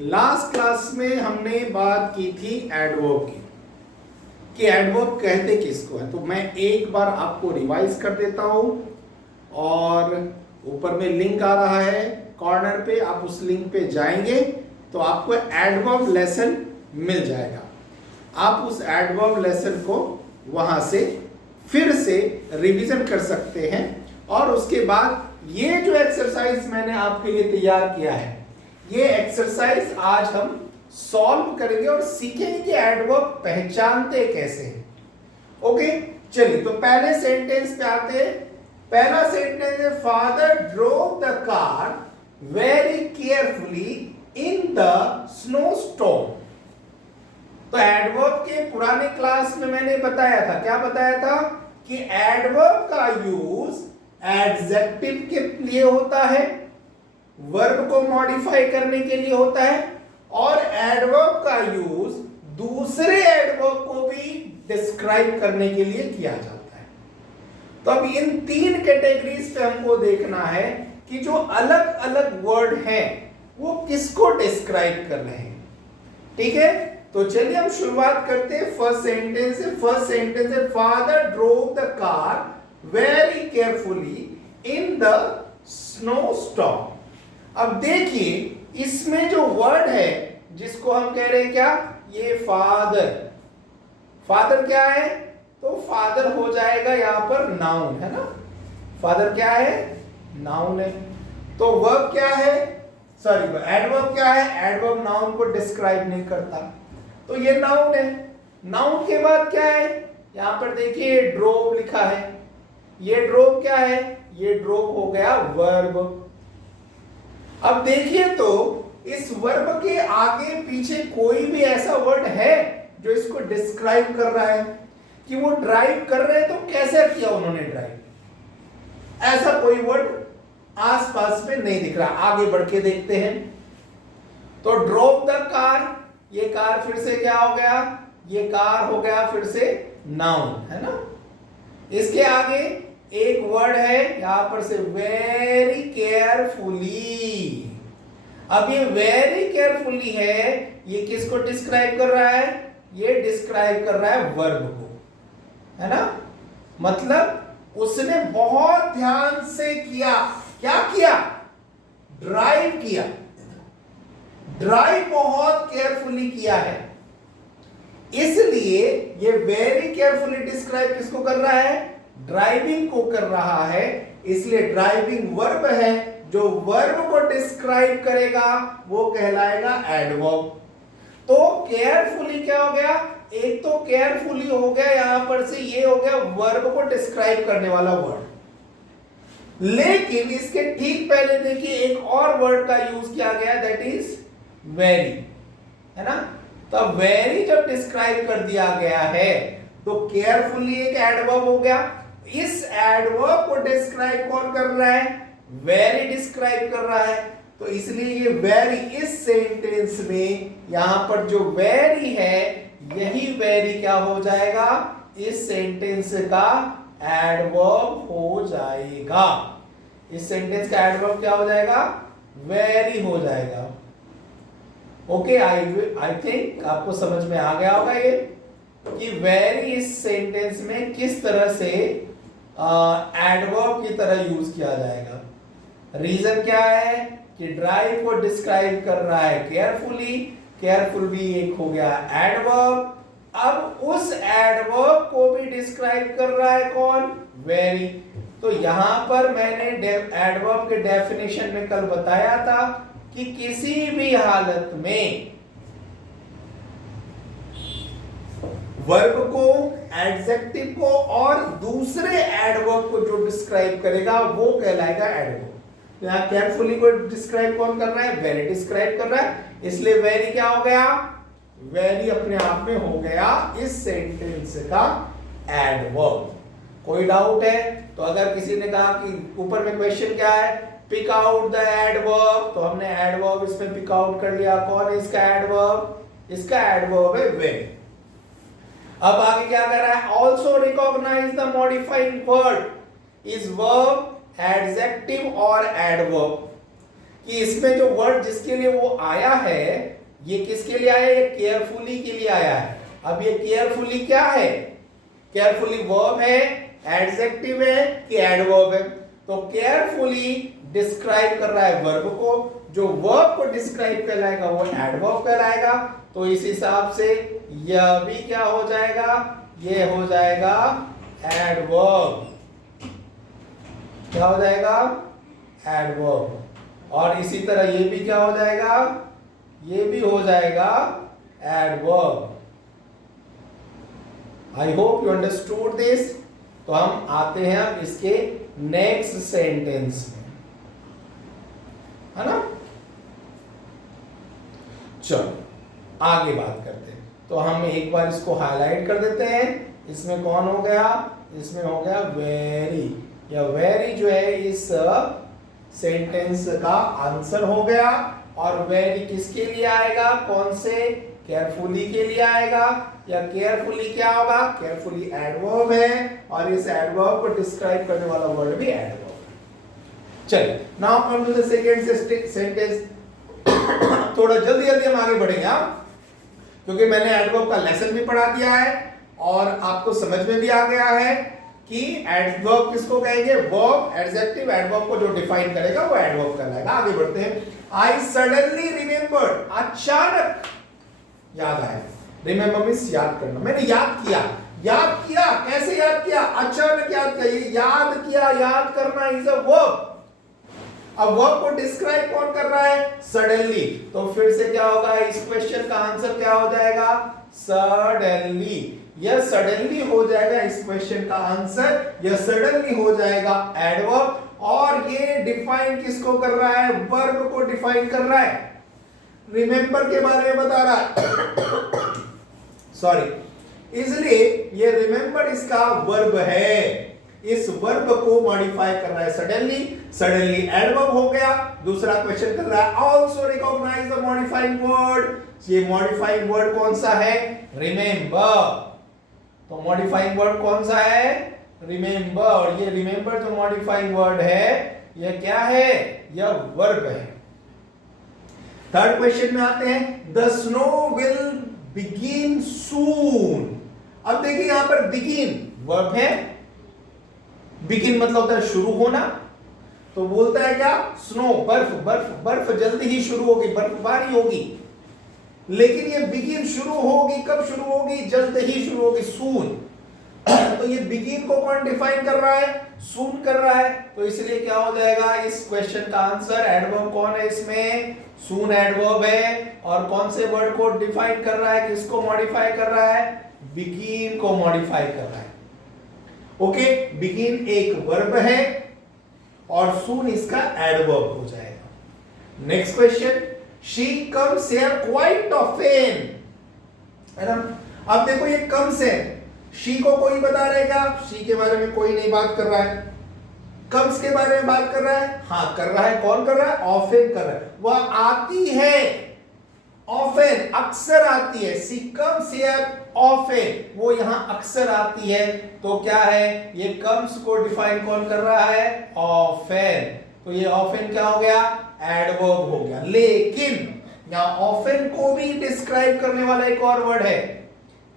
Last class में हमने बात की थी एडवर्ब की कि एडवर्ब कहते किसको है। तो मैं एक बार आपको रिवाइज कर देता हूं और ऊपर में लिंक आ रहा है कॉर्नर पे, आप उस लिंक पे जाएंगे तो आपको एडवर्ब लेसन मिल जाएगा। आप उस एडवर्ब लेसन को वहां से फिर से रिवीजन कर सकते हैं और उसके बाद ये जो एक्सरसाइज मैंने आपके लिए तैयार किया है, ये एक्सरसाइज आज हम सॉल्व करेंगे और सीखेंगे कि एडवर्ब पहचानते कैसे हैं। ओके, चलिए तो पहले सेंटेंस पे आते हैं। पहला सेंटेंस है father drove the car very carefully in the snow storm. तो एडवर्ब के पुराने क्लास में मैंने बताया था, क्या बताया था कि एडवर्ब का यूज एडजेक्टिव के लिए होता है, वर्ब को मॉडिफाई करने के लिए होता है, और एडवर्ब का यूज दूसरे एडवर्ब को भी डिस्क्राइब करने के लिए किया जाता है। तो अब इन तीन कैटेगरीज पे हमको देखना है कि जो अलग अलग वर्ड हैं वो किसको डिस्क्राइब कर रहे हैं। ठीक है, तो चलिए हम शुरुआत करते हैं। फर्स्ट सेंटेंस है father drove the car very carefully in the snow storm. अब देखिए इसमें जो वर्ड है जिसको हम कह रहे हैं क्या, ये फादर। फादर क्या है, तो फादर हो जाएगा यहां पर नाउन, है ना। फादर क्या है, नाउन है। तो वर्ब क्या है, सॉरी एडवर्ब क्या है, एडवर्ब नाउन को डिस्क्राइब नहीं करता, तो ये नाउन है। नाउन के बाद क्या है, यहां पर देखिए ड्रोव लिखा है, ये ड्रोव क्या है, ये ड्रोव हो गया वर्ब। अब देखिए तो इस वर्ब के आगे पीछे कोई भी ऐसा वर्ड है जो इसको डिस्क्राइब कर रहा है कि वो ड्राइव कर रहे हैं, तो कैसे किया उन्होंने ड्राइव, ऐसा कोई वर्ड आसपास में नहीं दिख रहा। आगे बढ़ के देखते हैं। तो ड्रोव द कार, ये कार फिर से क्या हो गया, ये कार हो गया फिर से नाउन, है ना। इसके आगे एक वर्ड है यहां पर से वेरी केयरफुली। अब ये वेरी केयरफुली है, ये किसको डिस्क्राइब कर रहा है, ये डिस्क्राइब कर रहा है वर्ब को, है ना। मतलब उसने बहुत ध्यान से किया, क्या किया, ड्राइव किया, ड्राइव बहुत केयरफुली किया है, इसलिए ये वेरी केयरफुली डिस्क्राइब किसको कर रहा है, ड्राइविंग को कर रहा है। इसलिए ड्राइविंग वर्ब है, जो वर्ब को डिस्क्राइब करेगा वो कहलाएगा एडवर्ब। तो केयरफुली क्या हो गया, एक तो केयरफुली हो गया यहां पर से, ये हो गया वर्ब को डिस्क्राइब करने वाला वर्ड। लेकिन इसके ठीक पहले देखिए एक और वर्ड का यूज किया गया, दैट इज वेरी, है ना। तो वेरी जब डिस्क्राइब कर दिया गया है तो केयरफुली एक एडवर्ब हो गया। इस एडवर्ब को डिस्क्राइब कौन कर रहा है, वेरी डिस्क्राइब कर रहा है। तो इसलिए ये वेरी इस सेंटेंस में यहां पर जो वेरी है, यही वेरी क्या हो जाएगा, इस सेंटेंस का एडवर्ब हो जाएगा। इस सेंटेंस का एडवर्ब क्या हो जाएगा, वेरी हो जाएगा। ओके, आई थिंक आपको समझ में आ गया होगा ये कि वेरी इस सेंटेंस में किस तरह से एडवर्ब की तरह यूज किया जाएगा। रीजन क्या है कि ड्राइव को डिस्क्राइब कर रहा है केयरफुली, केयरफुल भी एक हो गया एडवर्ब। अब उस एडवर्ब को भी डिस्क्राइब कर रहा है कौन, वेरी। तो यहां पर मैंने एडवर्ब के डेफिनेशन में कल बताया था कि किसी भी हालत में वर्ब को, एडजेक्टिव को और दूसरे एडवर्ब को जो डिस्क्राइब करेगा वो कहलाएगा एडवर्ब। यहां केयरफुली को डिस्क्राइब कौन कर रहा है, वेरी डिस्क्राइब कर रहा है, इसलिए वेरी क्या हो गया, वेरी अपने आप में हो गया इस सेंटेंस का एडवर्ब। कोई डाउट है तो अगर किसी ने कहा कि ऊपर में क्वेश्चन क्या है, पिक आउट द एडवर्ब, तो हमने एडवर्ब इसमें पिक आउट कर लिया। कौन है इसका एडवर्ब, इसका एडवर्ब है वेरी। अब आगे क्या कर रहा है, also recognise the modifying word is verb, adjective और एडवर्ब। कि इसमें जो वर्ड जिसके लिए वो आया है, ये किसके लिए आया है? ये केयरफुली के लिए आया है। अब ये केयरफुली क्या है? केयरफुली वर्ब है, एडजेक्टिव है कि एडवर्ब है? तो केयरफुली डिस्क्राइब कर रहा है वर्ब को, जो वर्ब को डिस्क्राइब कहलाएगा वो एडवर्ब कहलाएगा। तो इस हिसाब से यह भी क्या हो जाएगा? ये हो जाएगा एडवर्ब। क्या हो जाएगा? एडवर्ब। और इसी तरह ये भी क्या हो जाएगा? ये भी हो जाएगा adverb. I hope you understood this. तो हम आते हैं अब इसके नेक्स्ट सेंटेंस में, है ना? चलो आगे बात करते हैं। तो हम एक बार इसको हाईलाइट कर देते हैं। इसमें कौन हो गया? इसमें हो गया वेरी। या वेरी जो है इस सेंटेंस का आंसर हो गया। और वेरी किसके लिए आएगा? कौन से? केयरफुली के लिए आएगा। या केयरफुली क्या होगा? केयरफुली एडवर्ब है, और इस एडवर्ब को डिस्क्राइब करने वाला वर्ड भी एडवर्ब है। चलिए now come to the second sentence. थोड़ा जल्दी जल्दी हम आगे बढ़ेंगे, क्योंकि मैंने एडवर्ब का लेसन भी पढ़ा दिया है और आपको समझ में भी आ गया है कि एडवर्ब किसको कहेंगे? वर्ब, एडजेक्टिव, एडवर्ब को जो डिफाइन करेगा वो एडवर्ब कहलाएगा। आगे बढ़ते हैं। आई सडनली रिमेंबर्ड, अचानक याद आया। रिमेंबर मींस याद करना। मैंने याद किया। याद किया कैसे याद किया? अचानक याद किया। ये याद किया, याद करना इज अ वर्ब। अब वर्ब को डिस्क्राइब कौन कर रहा है? सडनली। तो फिर से क्या होगा? इस क्वेश्चन का आंसर क्या हो जाएगा? सडनली। यह सडनली हो जाएगा इस क्वेश्चन का आंसर। यह सडनली हो जाएगा एडवर्ब। और ये डिफाइन किसको कर रहा है? वर्ब को डिफाइन कर रहा है। रिमेंबर के बारे में बता रहा है। सॉरी, इसलिए ये रिमेंबर इसका वर्ब है। इस वर्ब को मॉडिफाई कर रहा है सडनली। सडनली एडवर्ब हो गया। दूसरा क्वेश्चन कर रहा है also recognise the modifying word. ये मॉडिफाइंग वर्ड कौन सा है? रिमेंबर। तो मॉडिफाइंग वर्ड कौन सा है? रिमेंबर। और ये रिमेंबर जो मॉडिफाइंग वर्ड है, यह क्या है? यह वर्ब है। थर्ड क्वेश्चन में आते हैं। द स्नो विल बिगिन सून। अब देखिए यहां पर बिगिन वर्ब है। बिगिन मतलब होता है शुरू होना। तो बोलता है क्या? स्नो, बर्फ। बर्फ बर्फ जल्दी ही शुरू होगी, बर्फबारी होगी। लेकिन ये बिगिन शुरू होगी, कब शुरू होगी? जल्द ही शुरू होगी, सून। तो ये बिगिन को कौन डिफाइन कर रहा है? सून कर रहा है। तो इसलिए क्या हो जाएगा इस क्वेश्चन का आंसर? एडवर्ब कौन है इसमें? सून एडवर्ब है। और कौन से वर्ड को डिफाइन कर रहा है? किसको मॉडिफाई कर रहा है? बिगिन को मॉडिफाई कर रहा है। ओके, बिगिन एक वर्ब है और सून इसका एडवर्ब हो जाएगा। Next question. She comes here quite often, है ना? अब देखो ये कम्स है। शी को कोई बता रहा है क्या? शी के बारे में कोई नहीं बात कर रहा है। कम्स के बारे में बात कर रहा है? हाँ कर रहा है। कौन कर रहा है? ऑफन कर रहा है। वह आती है, ऑफन अक्सर आती है। शी कम्स हियर ऑफन, वो यहां अक्सर आती है। तो क्या है? ये कम्स को डिफाइन कौन कर रहा है? ऑफन। तो ये ऑफन क्या हो गया? एडवर्ब हो गया। लेकिन यहां ऑफन को भी डिस्क्राइब करने वाला एक और वर्ड है,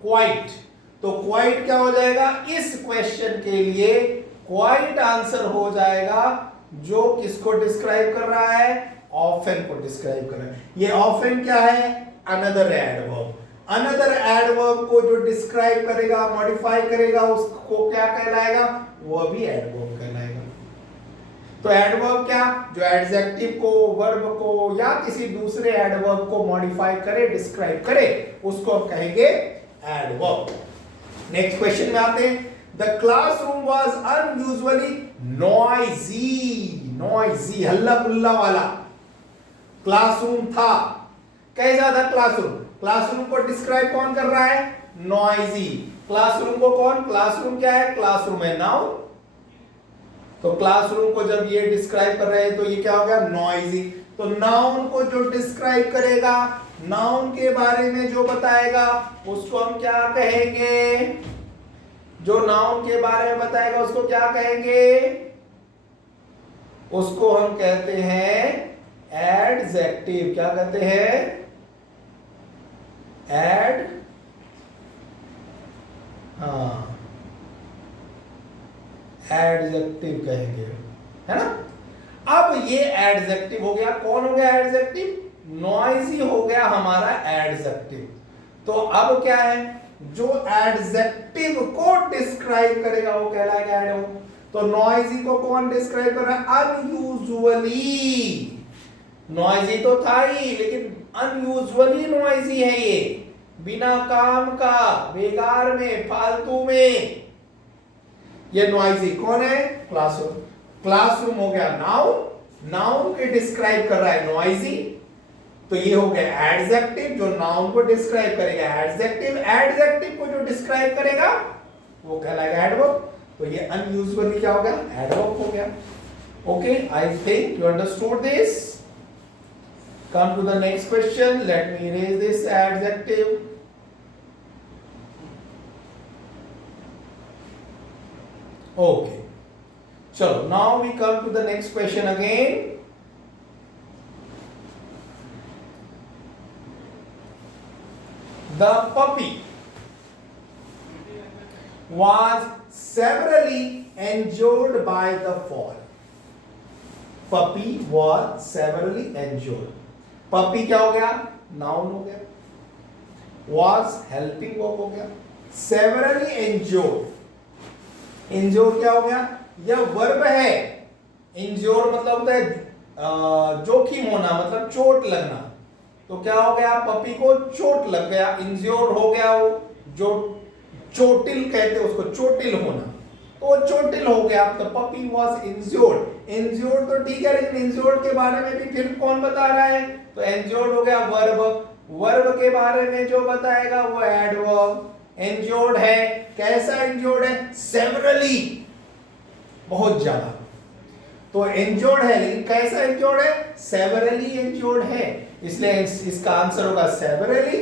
क्वाइट। तो क्वाइट क्या हो जाएगा इस क्वेश्चन के लिए? क्वाइट आंसर हो जाएगा, जो किसको डिस्क्राइब कर रहा है? ऑफन को डिस्क्राइब कर रहा है। ये ऑफन क्या है? Another adverb. अनदर एडवर्ब को जो डिस्क्राइब करेगा, मॉडिफाई करेगा, उसको क्या कहलाएगा? वो भी एडवर्ब कहलाएगा। तो एडवर्ब क्या? जो एडजेक्टिव को, वर्ब को या किसी दूसरे एडवर्ब को मॉडिफाई करे, डिस्क्राइब करे, उसको हम कहेंगे एडवर्ब। नेक्स्ट क्वेश्चन में आते हैं। The classroom was unusually noisy. Noisy हल्ला गुल्ला वाला क्लासरूम था। कैसा था क्लासरूम? क्लासरूम को डिस्क्राइब कौन कर रहा है? नॉइजी। क्लासरूम को कौन? क्लासरूम क्या है? क्लासरूम है नाउन। तो क्लासरूम को जब ये डिस्क्राइब कर रहे हैं तो ये क्या हो गया? नॉइजी। तो नाउन को जो डिस्क्राइब करेगा, नाउन के बारे में जो बताएगा, उसको हम क्या कहेंगे? जो नाउन के बारे में बताएगा उसको क्या कहेंगे? उसको हम कहते हैं एडजेक्टिव क्या कहते हैं? एड, हाँ, एडजेक्टिव कहेंगे, है ना। अब ये एडजेक्टिव हो गया, कौन हो गया एडजेक्टिव? नॉइजी हो गया हमारा एडजेक्टिव। तो अब क्या है, जो एडजेक्टिव को डिस्क्राइब करेगा वो कहलाएगा एडवर्ब। तो नॉइजी को कौन डिस्क्राइब कर रहा है? अनयूजुअली। नॉइजी तो था ही, लेकिन अनयूजुअली नॉइजी है ये, बिना काम का, बेकार में, फालतू में। ये नॉइजी कौन है? क्लासरूम। क्लासरूम हो गया नाउन, नाउन के डिस्क्राइब कर रहा है नॉइजी। तो ये हो गया एडजेक्टिव जो नाउन को डिस्क्राइब करेगा एडजेक्टिव, एडजेक्टिव को जो डिस्क्राइब करेगा वो कहलाएगा एडवर्ब। तो ये अनयूजुअली क्या हो गया? एडवर्ब हो गया। Okay, I think you understood this. Come to the next question, let me erase this adjective. Okay, चलो, now we come to the next question again. The puppy was severely injured by the fall. Puppy was severely injured. Puppy क्या हो गया? Noun हो गया। Was helping verb हो गया। Severely injured. Injured क्या हो गया? यह verb है। Injured मतलब होता है जोखिम होना, मतलब चोट लगना। तो क्या हो गया? पपी को चोट लग गया, इंज्योर्ड हो गया, वो जो चोटिल कहते हैं उसको, चोटिल होना, तो वो चोटिल हो गया। तो पपी वाज इंज्योर्ड। इंज्योर्ड तो ठीक है, लेकिन इंज्योर्ड के बारे में भी फिर कौन बता रहा है? तो इंज्योर्ड हो गया वर्ब, वर्ब के बारे में जो बताएगा वो एडवर्ब। इंज्योर्ड है, कैसा इंज्योर्ड है? सेवरली, बहुत ज्यादा। तो इंज्योर्ड है, लेकिन कैसा इंज्योर्ड है? सेवरली इंज्योर्ड है, इसलिए इसका आंसर होगा सेवरली।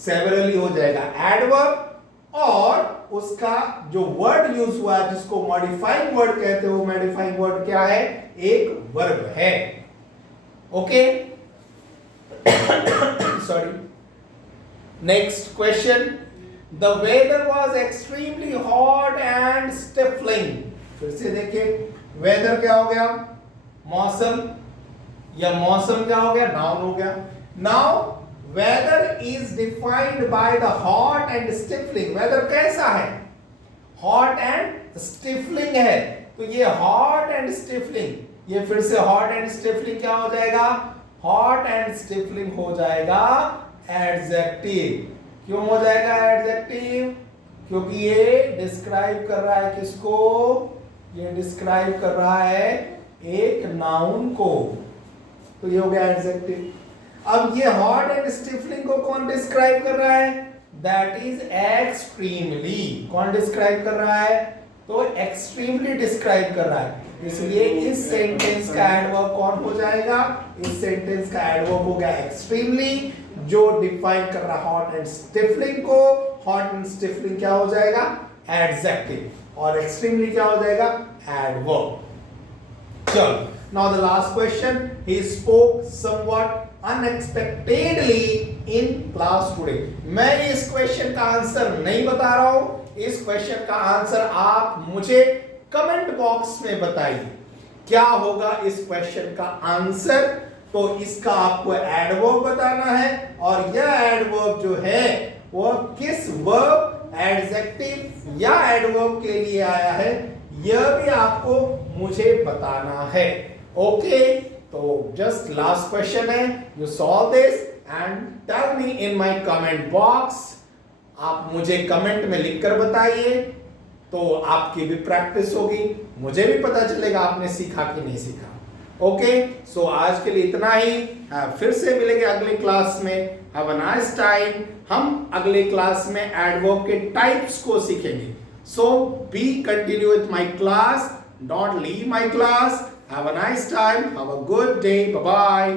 सेवरली हो जाएगा एडवर्ब, और उसका जो वर्ड यूज हुआ है जिसको मॉडिफाइंग वर्ड कहते हैं, वो मॉडिफाइंग वर्ड क्या है? एक वर्ब है। Okay, sorry. Next question, the weather was extremely hot and stifling. फिर से देखिए, वेदर क्या हो गया? मौसम, या मौसम क्या हो गया? नाउन हो गया। Now weather is defined by the hot and stifling. Weather कैसा है? हॉट एंड स्टिफलिंग है। तो ये हॉट एंड स्टिफलिंग, ये फिर से हॉट एंड स्टिफलिंग क्या हो जाएगा? हॉट एंड स्टिफलिंग हो जाएगा एडजेक्टिव। क्यों हो जाएगा एडजेक्टिव? क्योंकि ये डिस्क्राइब कर रहा है किसको? ये डिस्क्राइब कर रहा है एक नाउन को। तो ये हो गया एडजेक्टिव। अब ये हॉट एंड स्टिफलिंग को कौन डिस्क्राइब कर रहा है? That is extremely. कौन डिस्क्राइब कर रहा है? तो एक्सट्रीमली डिस्क्राइब कर रहा है, इसलिए इस सेंटेंस का एडवर्ब कौन हो जाएगा? इस सेंटेंस का एडवर्ब हो गया एक्सट्रीमली, जो डिफाइन कर रहा है हॉट एंड स्टिफलिंग को। हॉट एंड स्टिफलिंग क्या हो जाएगा? एडजेक्टिव, और एक्सट्रीमली क्या हो जाएगा? एडवर्ब। चलो, now the last question, he spoke somewhat unexpectedly in class today. मैं इस क्वेश्चन का आंसर नहीं बता रहा हूं, इस क्वेश्चन का आंसर आप मुझे कमेंट बॉक्स में बताइए क्या होगा इस क्वेश्चन का आंसर। तो इसका आपको एडवर्ब बताना है, और यह एडवर्ब जो है वो किस वर्ब, एडजेक्टिव या एडवर्ब के लिए आया है, यह भी आपको मुझे बताना है। ओके, तो जस्ट लास्ट क्वेश्चन है, you solve this and tell me in my comment box. आप मुझे कमेंट में लिखकर बताइए, तो आपकी भी प्रैक्टिस होगी, मुझे भी पता चलेगा आपने सीखा कि नहीं सीखा। ओके, सो आज के लिए इतना ही। फिर से मिलेंगे अगले क्लास में। Have a nice time. हम अगले क्लास में एडवर्ब के टाइप्स को सीखेंगे। So be continue with my class, don't leave my class. Have a nice time. Have a good day. Bye-bye.